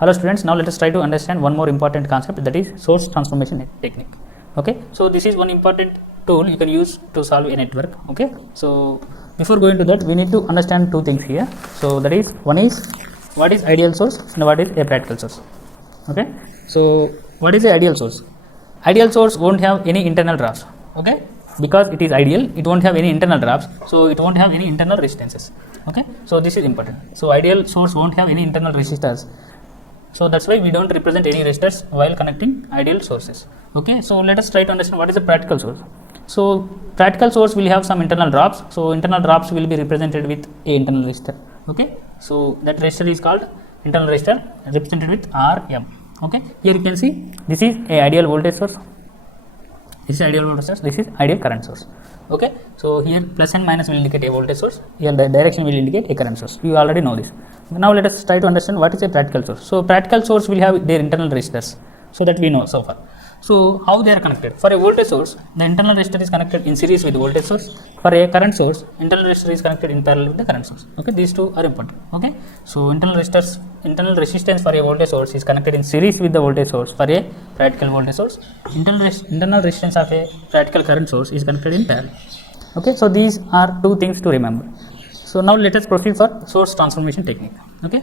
Hello students, now let us try to understand one more important concept, that is source transformation technique. Okay, so this is one important tool you can use to solve a network. Okay, so before going to that, we need to understand two things here. So that is, one is what is ideal source and what is a practical source. Okay, so what is the ideal source? Ideal source won't have any internal drafts. Okay, because it is ideal, it won't have any internal drafts, so it won't have any internal resistances. Okay, so this is important. So ideal source won't have any internal resistors, so that's why we don't represent any resistors while connecting ideal sources. Okay, so let us try to understand what is a practical source. So practical source will have some internal drops, so internal drops will be represented with a internal resistor. Okay, so that resistor is called internal resistor, represented with Rm. Okay, here you can see this is a ideal voltage source, this is ideal voltage source, this is ideal current source. Okay, so here plus and minus will indicate a voltage source, here the direction will indicate a current source. You already know this. Now let us try to understand what is a practical source. So practical source will have their internal resistors, so that we know so far. So how they are connected? For a voltage source, the internal resistor is connected in series with the voltage source. For a current source, internal resistor is connected in parallel with the current source. Okay, these two are important. Okay, so internal resistance for a voltage source is connected in series with the voltage source. For a practical voltage source, internal resistance of a practical current source is connected in parallel. Okay, so these are two things to remember. So now let us proceed for source transformation technique. Okay,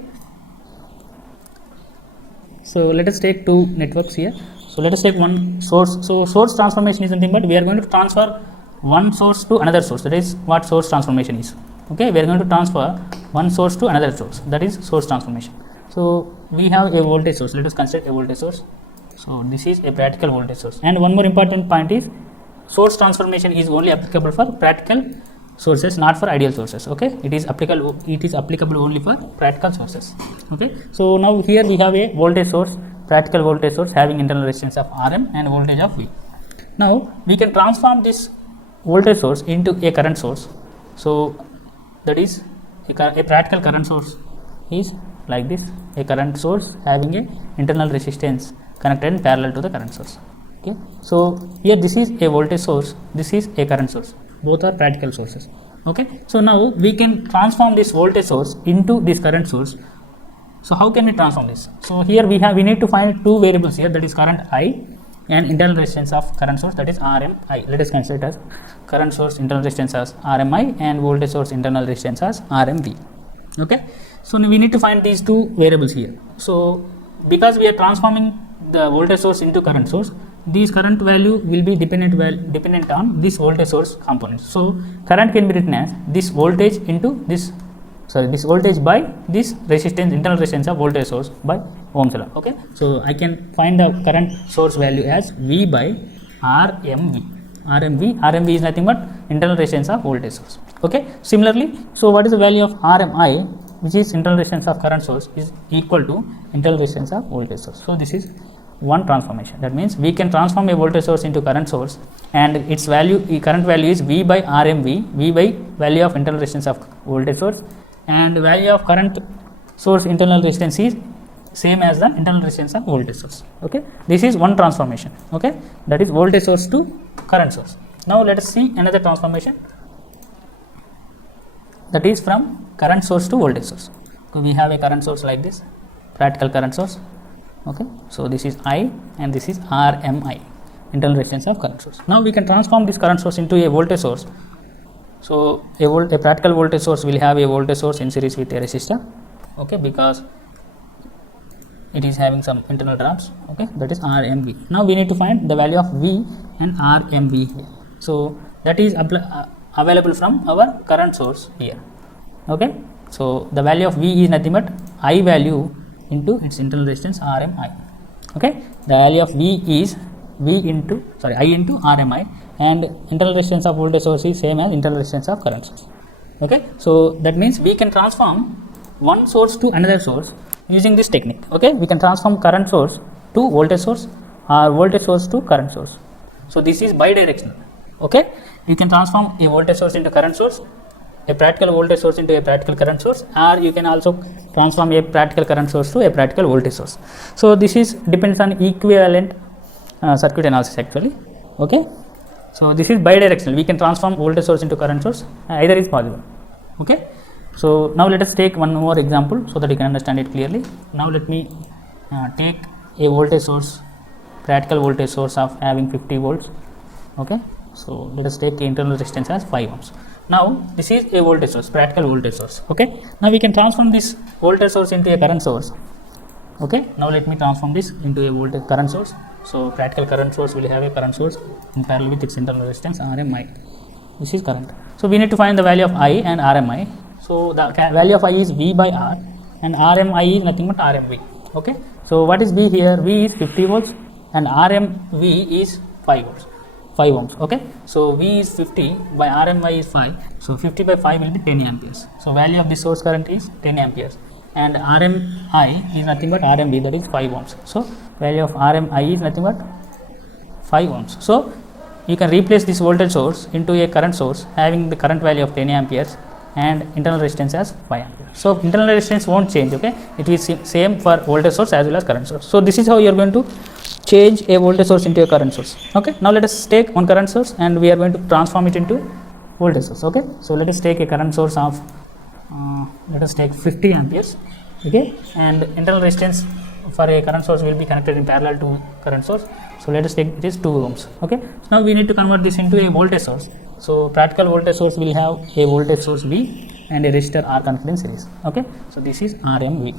so let us take two networks here. So let us take one source. So source transformation is nothing but we are going to transfer one source to another source. That is what source transformation is. Okay, we are going to transfer one source to another source. That is source transformation. So we have a voltage source. Let us consider a voltage source. So this is a practical voltage source. And one more important point is source transformation is only applicable for practical sources, not for ideal sources. Okay, it is applicable only for practical sources. Okay, so now here we have a voltage source, practical voltage source having internal resistance of Rm and voltage of V. Now we can transform this voltage source into a current source. So that is a practical current source is like this, a current source having a internal resistance connected in parallel to the current source. Okay, so here this is a voltage source, this is a current source, both are practical sources. Okay, so now we can transform this voltage source into this current source. So how can we transform this? So here we need to find two variables here, that is current I and internal resistance of current source, that is Rmi. Let us consider it as current source internal resistance as Rmi and voltage source internal resistance as Rmv. Okay, so we need to find these two variables here. So because we are transforming the voltage source into current source, this current value will be dependent on this voltage source component. So current can be written as this voltage into this voltage by this resistance, internal resistance of voltage source by Ohm's law. Okay, so I can find the current source value as V by Rmv is nothing but internal resistance of voltage source. Okay, similarly, so what is the value of Rmi, which is internal resistance of current source, is equal to internal resistance of voltage source. So this is one transformation. That means we can transform a voltage source into current source, and its value, current value is V by Rmv, V by value of internal resistance of voltage source, and value of current source internal resistance is same as the internal resistance of voltage source. Okay, this is one transformation. Okay, that is voltage source to current source. Now let us see another transformation, that is from current source to voltage source. So we have a current source like this, practical current source. Okay, so this is I and this is Rmi, internal resistance of current source. Now we can transform this current source into a voltage source. So a practical voltage source will have a voltage source in series with a resistor. Okay, because it is having some internal drops. Okay, that is Rmv. Now we need to find the value of V and Rmv. So that is available from our current source here. Okay, so the value of V is nothing but I value into its internal resistance Rmi. Okay, the value of V is I into Rmi, and internal resistance of voltage source is same as internal resistance of current source. Okay, so that means we can transform one source to another source using this technique. Okay, we can transform current source to voltage source or voltage source to current source. So this is bidirectional. Okay, you can transform a voltage source into current source, a practical voltage source into a practical current source, or you can also transform a practical current source to a practical voltage source. So this is depends on equivalent circuit analysis actually. Okay, so this is bidirectional. We can transform voltage source into current source. Either is possible. Okay, so now let us take one more example so that you can understand it clearly. Now let me take a voltage source, practical voltage source of having 50 volts. Okay, so let us take the internal resistance as 5 ohms. Now this is a voltage source, practical voltage source. Okay, now we can transform this voltage source into a current source. Okay, now let me transform this into a voltage current source. So practical current source will have a current source in parallel with its internal resistance RMI. This is current. So we need to find the value of I and RMI. So the value of I is V by R and RMI is nothing but RMV. Okay, so what is V here? V is 50 volts and RMV is 5 volts, 5 ohms. Okay, so V is 50 by RMI is 5. So 50 by 5 will be 10 amperes. So value of the source current is 10 amperes. And RMI is nothing but RMV, that is 5 ohms. So value of RMI is nothing but 5 ohms. So you can replace this voltage source into a current source having the current value of 10 amperes and internal resistance as 5 amperes. So internal resistance won't change. Okay, it is same for voltage source as well as current source. So this is how you are going to change a voltage source into a current source. Okay, now let us take one current source and we are going to transform it into voltage source. Okay, so let us take a current source of let us take 50 amperes. Okay, and internal resistance for a current source will be connected in parallel to current source. So let us take it is 2 ohms. Okay, so now we need to convert this into a voltage source. So practical voltage source will have a voltage source V and a resistor R connected in series. Okay, so this is RMV.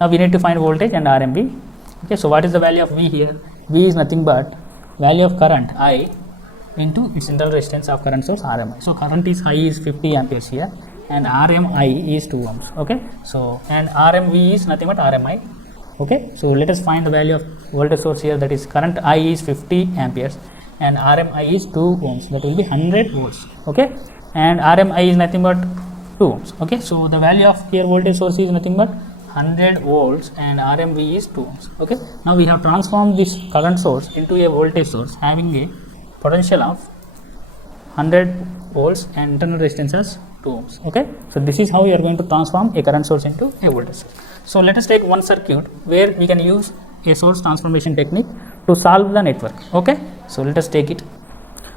Now we need to find voltage and RMV. Okay, so what is the value of V here? V is nothing but value of current I into its internal resistance of current source RMI. So current is I is 50 amperes here and RMI is 2 ohms. Okay, so and RMV is nothing but RMI. Okay, so let us find the value of voltage source here, that is current I is 50 amperes and RMI is 2 ohms, that will be 100 volts. Okay, and RMI is nothing but 2 ohms. Okay, so the value of here voltage source is nothing but 100 volts and RMV is 2 ohms. Okay, now we have transformed this current source into a voltage source having a potential of 100 volts and internal resistance as 2 ohms. Okay, so this is how you are going to transform a current source into a voltage source. So let us take one circuit where we can use a source transformation technique to solve the network. Okay, so let us take it.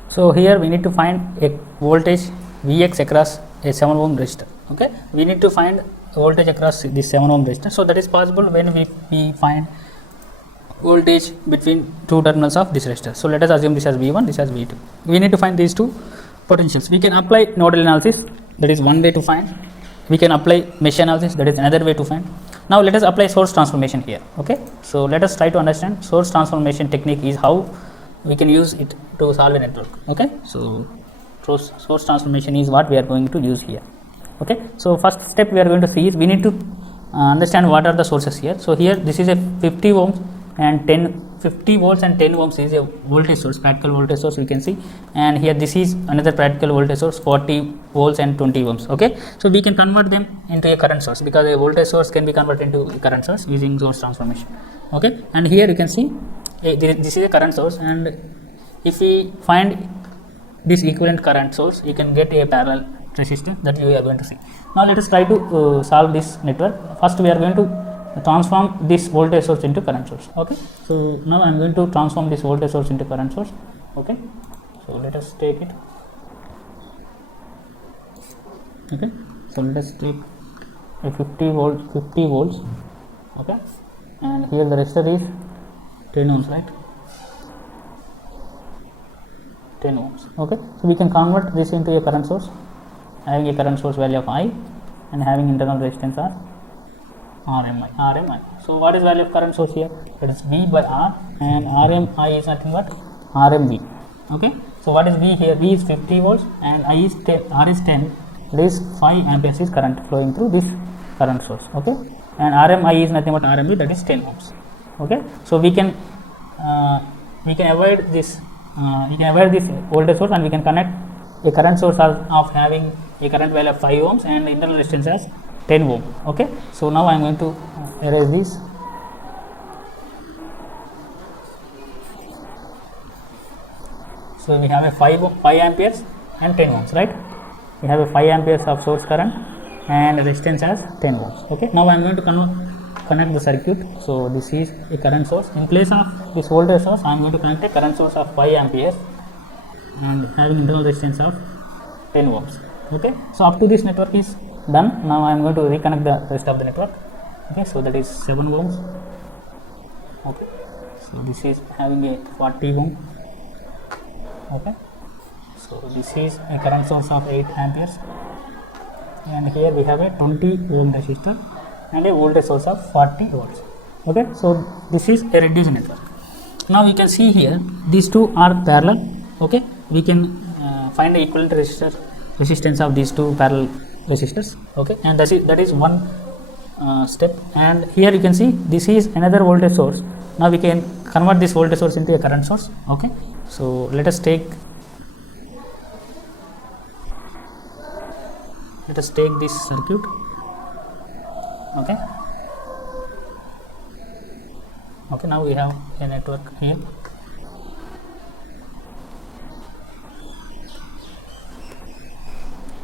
So here we need to find a voltage Vx across a 7 ohm resistor. Okay, we need to find voltage across this 7 ohm resistor. So that is possible when we find voltage between two terminals of this resistor. So let us assume this as V1, this as V2. We need to find these two potentials. We can apply nodal analysis, that is one way to find. We can apply mesh analysis, that is another way to find. Now let us apply source transformation here. Okay, so let us try to understand source transformation technique is how we can use it to solve a network. Okay, so source transformation is what we are going to use here. Okay, so first step we are going to see is we need to understand what are the sources here. So here this is a 50 ohms and 50 volts and 10 ohms is a voltage source, practical voltage source we can see, and here this is another practical voltage source 40 volts and 20 ohms. Okay, so we can convert them into a current source because a voltage source can be converted into a current source using source transformation. Okay, and here you can see this is a current source, and if we find this equivalent current source you can get a parallel resistor that we are going to see. Now let us try to solve this network. First we are going to transform this voltage source into current source. Okay, so now I am going to transform this voltage source into current source. Okay, so let us take it. Okay, so let us take a 50 volts. Okay, and here the resistor is 10 ohms, right? 10 ohms. Okay, so we can convert this into a current source having a current source value of I and having internal resistance as RMI. So what is value of current source here? It is V by R and RMI is nothing but RMV. Okay, so what is V here? V is 50 volts and I is 10, R is 10. It is 5 amperes is current flowing through this current source. Okay, and RMI is nothing but RMV, that is 10 ohms. Okay, so we can avoid this voltage source and we can connect a current source of having a current value of 5 ohms and internal resistance as 10 ohm. Okay, so now I am going to erase this. So we have a 5 amperes and 10 ohms, right? We have a 5 amperes of source current and resistance as 10 ohms. Okay, now I am going to connect the circuit. So this is a current source. In place of this voltage source, I am going to connect a current source of 5 amperes and having internal resistance of 10 ohms. Okay, so up to this network is done. Now I am going to reconnect the rest of the network. Okay, so that is 7 ohms Okay, so this is having a 40 ohm. Okay, so this is a current source of 8 amperes, and here we have a 20 ohm resistor and a voltage source of 40 volts. Okay, so this is a reduced network. Now we can see here these two are parallel. Okay, we can find the equivalent resistance of these two parallel resistors. Okay, and that is one step. And here you can see this is another voltage source. Now we can convert this voltage source into a current source. Okay, so let us take this circuit. Okay, now we have a network here.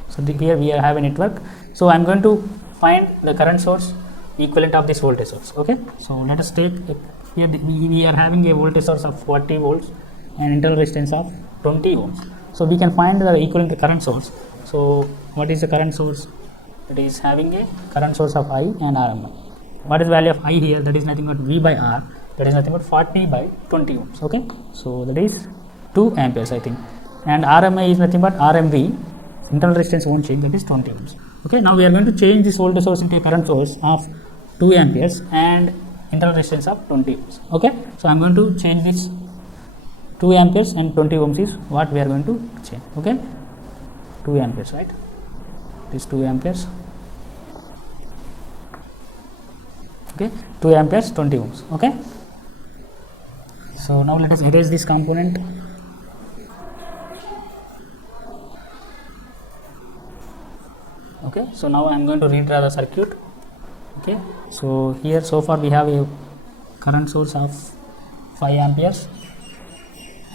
So here we have a network. So I am going to find the current source equivalent of this voltage source. Okay, so let us take here we are having a voltage source of 40 volts and internal resistance of 20 ohms. So we can find the equivalent current source. So what is the current source? It is having a current source of I and RMI. What is the value of I here? That is nothing but V by R. That is nothing but 40 by 20 ohms. Okay, so that is 2 amperes I think, and RMI is nothing but RMV. Internal resistance won't change, that is 20 ohms. Okay, now we are going to change this voltage source into a current source of 2 amperes and internal resistance of 20 ohms. Okay, so I am going to change this 2 amperes and 20 ohms is what we are going to change. Okay, 2 amperes, right? This 2 amperes. Okay, 2 amperes, 20 ohms. Okay, so now let us erase this component. Okay, so now I am going to redraw the circuit. Okay, so here so far we have a current source of 5 amperes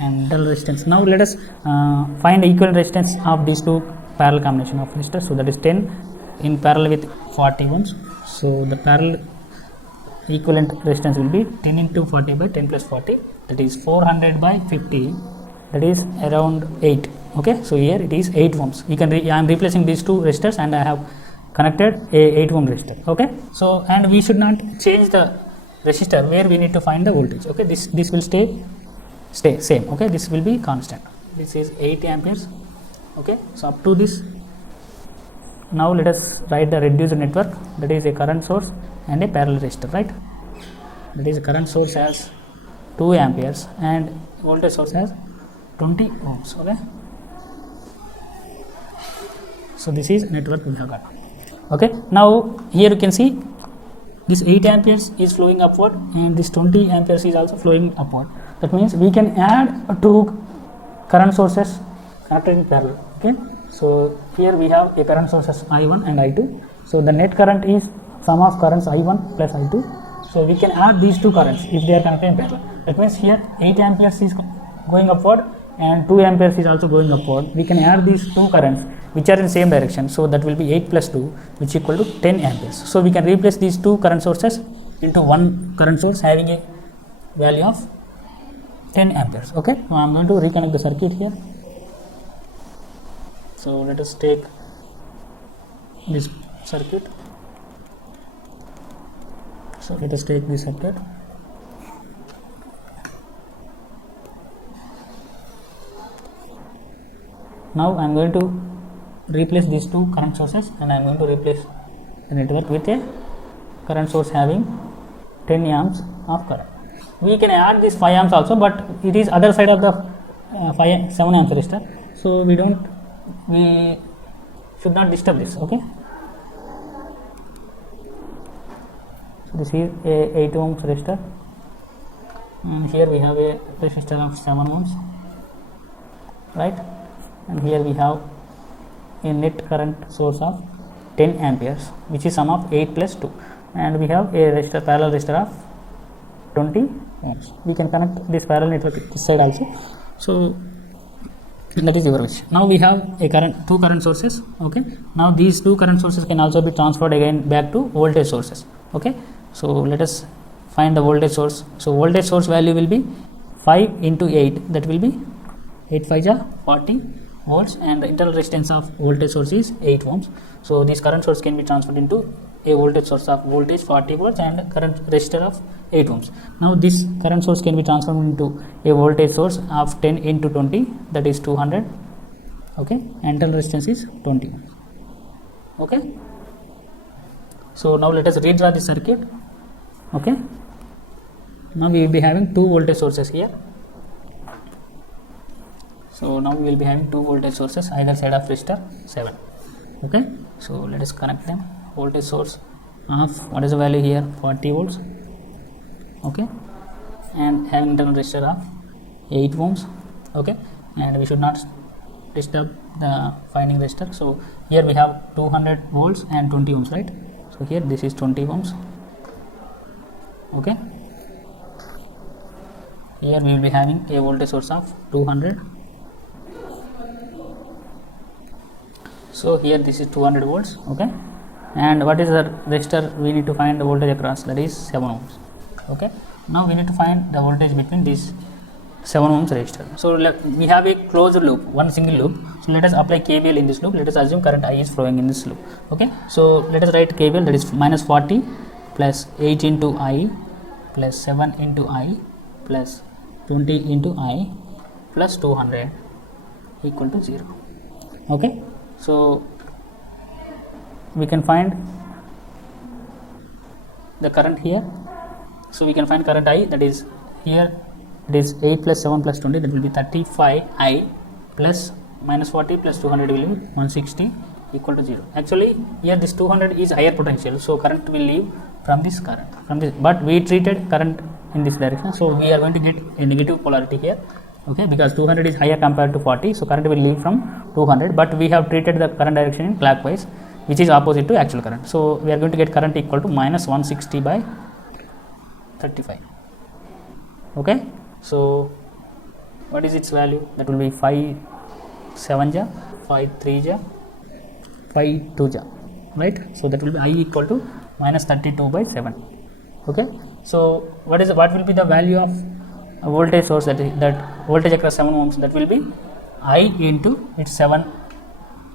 and internal resistance. Now let us find the equivalent resistance of these two parallel combination of resistors. So that is 10 in parallel with 40 ohms. So the parallel equivalent resistance will be 10 into 40 by 10 plus 40, that is 400 by 50, that is around 8. Okay, so here it is 8 ohms. You can I am replacing these two resistors and I have connected a 8 ohm resistor. Okay, so and we should not change the resistor where we need to find the voltage. Okay, this will stay same. Okay, this will be constant. This is 8 amperes. Okay, so up to this. Now let us write the reduced network. That is a current source and a parallel resistor, right? That is a current source has 2 amperes and voltage source has 20 ohms. Okay, so this is network we have got. Okay, now here you can see this 8 amperes is flowing upward and this 20 amperes is also flowing upward. That means we can add 2 current sources connected in parallel. Okay, so here we have a current sources I1 and I2. So the net current is sum of currents I1 plus I2. So we can add these 2 currents if they are connected in parallel. That means here 8 amperes is going upward and 2 amperes is also going upward. We can add these 2 currents which are in same direction. So that will be 8 plus 2 which equal to 10 amperes. So we can replace these 2 current sources into one current source having a value of 10 amperes. Okay, now I am going to reconnect the circuit here. So let us take this circuit. So let us take this circuit. Now I am going to replace these 2 current sources and I am going to replace the network with a current source having 10 amps of current. We can add this 5 amps also, but it is other side of the 7 amps resistor. So we should not disturb this. Okay, so this is a 8 ohms resistor and here we have a resistor of 7 ohms, right? And here we have a net current source of 10 amperes which is sum of 8 plus 2, and we have a resistor, parallel resistor of 20 ohms. We can connect this parallel network this side also. So that is your wish. Now we have a 2 current sources. Okay, now these 2 current sources can also be transferred again back to voltage sources. Okay, so let us find the voltage source. So voltage source value will be 5 into 8, that will be 8 5 ja 40 volts, and the internal resistance of voltage source is 8 ohms. So this current source can be transferred into a voltage source of voltage 40 volts and current resistor of 8 ohms. Now this current source can be transformed into a voltage source of 10 into 20, that is 200. Okay, and internal resistance is 20 ohms. Okay, so now let us redraw the circuit. Okay, now we will be having two voltage sources here. So now we will be having two voltage sources either side of resistor 7. Okay, so let us connect them. Voltage source of, what is the value here, 40 volts. Okay, and having internal resistor of 8 ohms. Okay, and we should not disturb the finding resistor. So here we have 200 volts and 20 ohms, right? So here this is 20 ohms. Okay, here we will be having a voltage source of 200. So here this is 200 volts. Okay, and what is the resistor we need to find the voltage across, that is 7 ohms. Okay, now we need to find the voltage between these 7 ohms resistor. So we have a closed loop, one single loop. So let us apply KVL in this loop. Let us assume current I is flowing in this loop. Okay, so let us write KVL, that is minus 40 plus 8 into I plus 7 into I plus 20 into I plus 200 equal to 0. Okay, so we can find the current here. So we can find current I, that is here it is 8 plus 7 plus 20, that will be 35 I plus minus 40 plus 200 will be 160 equal to 0. Actually here this 200 is higher potential, so current will leave from this current, from this, but we treated current in this direction, so we are going to get a negative polarity here. Okay, because 200 is higher compared to 40, so current will leave from 200, but we have treated the current direction in clockwise, which is opposite to actual current. So we are going to get current equal to minus 160 by 35. Okay, so what is its value? That will be 5 7 ja, 5 3 ja, 5 2 ja, right? So that will be I equal to minus 32 by 7. Okay, so what will be the value of a voltage source, that voltage across 7 ohms, that will be I into its 7,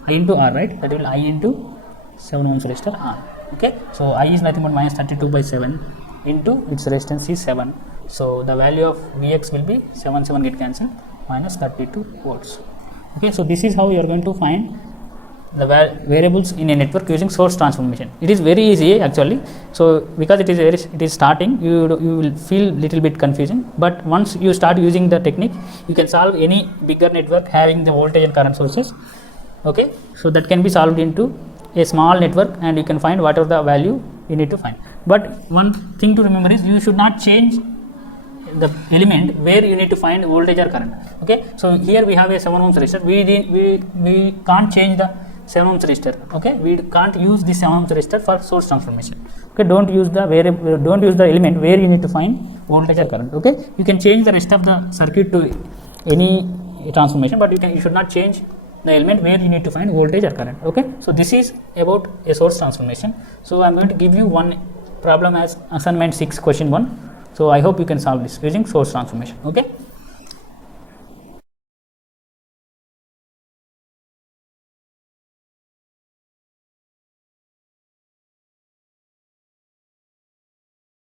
I into R, right? That will I into 7 ohms resistor R. Okay, so I is nothing but minus 32 by 7 into its resistance is 7. So the value of Vx will be 7 get cancelled, minus 32 volts. Okay, so this is how you are going to find the variables in a network using source transformation. It is very easy actually. So because it is starting, you will feel little bit confusing, but once you start using the technique, you can solve any bigger network having the voltage and current sources. Okay, so that can be solved into a small network, and you can find whatever the value you need to find. But one thing to remember is you should not change the element where you need to find voltage or current. Okay, so here we have a 7 ohms resistor. We can't change the 7 ohms resistor. Okay, we can't use this 7 ohms resistor for source transformation. Okay, don't use the element where you need to find voltage or current. Okay, you can change the rest of the circuit to any transformation, but you should not change the element where you need to find voltage or current. Okay, so this is about a source transformation. So I am going to give you one problem as assignment 6 question 1. So I hope you can solve this using source transformation. Okay.